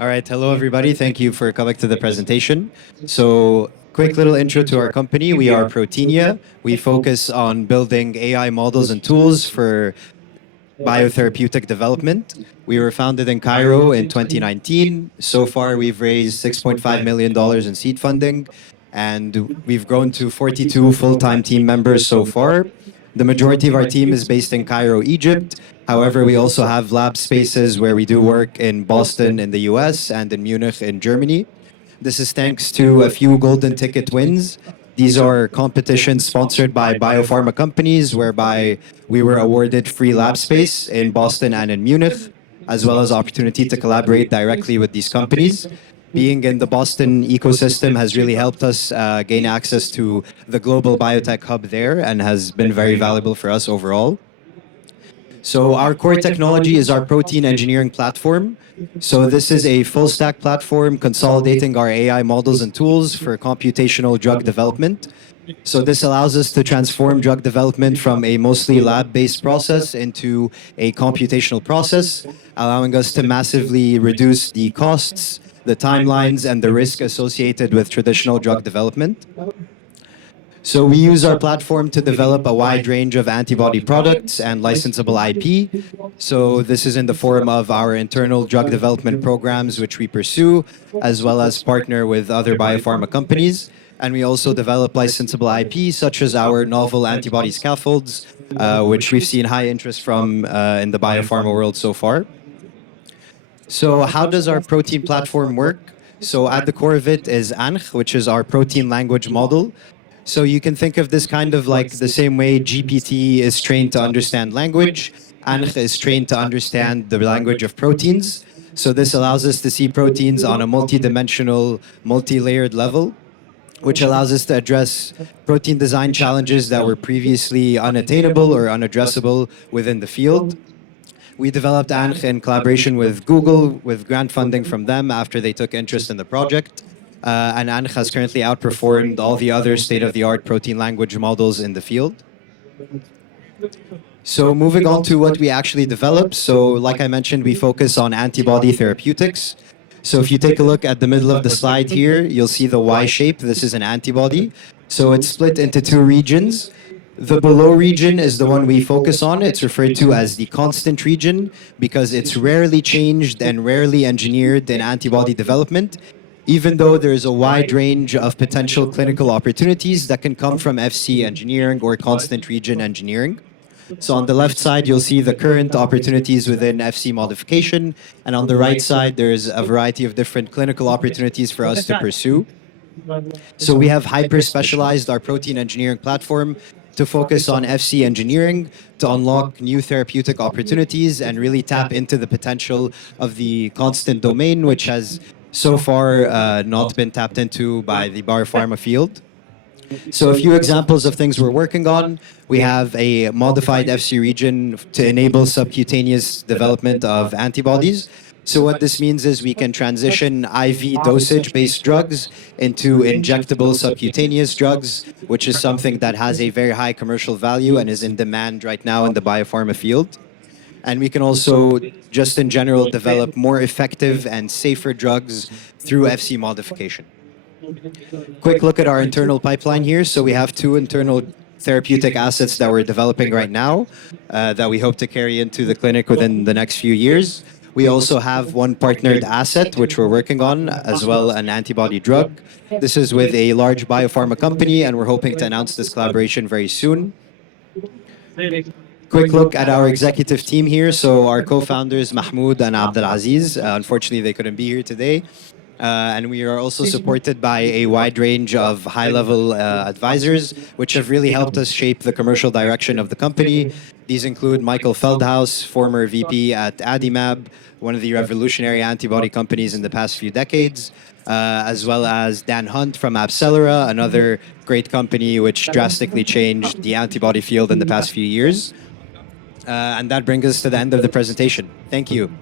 All right, hello everybody. Thank you for coming to the presentation. So, quick little intro to our company. We are Proteinia. We focus on building AI models and tools for biotherapeutic development. We were founded in Cairo in 2019. So far, we've raised $6.5 million in seed funding, and we've grown to 42 full-time team members so far. The majority of our team is based in Cairo, Egypt. However, we also have lab spaces where we do work in Boston in the US and in Munich in Germany. This is thanks to a few golden ticket wins. These are competitions sponsored by biopharma companies whereby we were awarded free lab space in Boston and in Munich, as well as opportunity to collaborate directly with these companies. Being in the Boston ecosystem has really helped us gain access to the global biotech hub there and has been very valuable for us overall. So our core technology is our protein engineering platform. So this is a full stack platform consolidating our AI models and tools for computational drug development. So this allows us to transform drug development from a mostly lab-based process into a computational process, allowing us to massively reduce the costs, the timelines, and the risk associated with traditional drug development. So we use our platform to develop a wide range of antibody products and licensable IP. So this is in the form of our internal drug development programs, which we pursue, as well as partner with other biopharma companies. And we also develop licensable IP, such as our novel antibody scaffolds, which we've seen high interest from in the biopharma world so far. So how does our protein platform work? So at the core of it is ANG, which is our protein language model. So you can think of this kind of like the same way GPT is trained to understand language, ANG is trained to understand the language of proteins. So this allows us to see proteins on a multi-dimensional, multi-layered level, which allows us to address protein design challenges that were previously unattainable or unaddressable within the field. We developed ANG in collaboration with Google, with grant funding from them after they took interest in the project. And ANG has currently outperformed all the other state-of-the-art protein language models in the field. So moving on to what we actually develop. So like I mentioned, we focus on antibody therapeutics. So if you take a look at the middle of the slide here, you'll see the Y shape. This is an antibody. So it's split into two regions. The below region is the one we focus on. It's referred to as the constant region because it's rarely changed and rarely engineered in antibody development, even though there's a wide range of potential clinical opportunities that can come from FC engineering or constant region engineering. So on the left side, you'll see the current opportunities within FC modification. And on the right side, there's a variety of different clinical opportunities for us to pursue. So we have hyper-specialized our protein engineering platform to focus on FC engineering, to unlock new therapeutic opportunities and really tap into the potential of the constant domain, which has so far not been tapped into by the biopharma field. So a few examples of things we're working on. We have a modified FC region to enable subcutaneous development of antibodies. So what this means is we can transition IV dosage-based drugs into injectable subcutaneous drugs, which is something that has a very high commercial value and is in demand right now in the biopharma field. And we can also, just in general, develop more effective and safer drugs through FC modification. Quick look at our internal pipeline here. So we have two internal therapeutic assets that we're developing right now that we hope to carry into the clinic within the next few years. We also have one partnered asset, which we're working on, as well an antibody drug. This is with a large biopharma company, and we're hoping to announce this collaboration very soon. Quick look at our executive team here. So our co-founders, Mahmoud and Abdelaziz, unfortunately they couldn't be here today. And we are also supported by a wide range of high-level advisors, which have really helped us shape the commercial direction of the company. These include Michael Feldhaus, former VP at Adimab, one of the revolutionary antibody companies in the past few decades, as well as Dan Hunt from AbCellera, another great company which drastically changed the antibody field in the past few years. And that brings us to the end of the presentation. Thank you.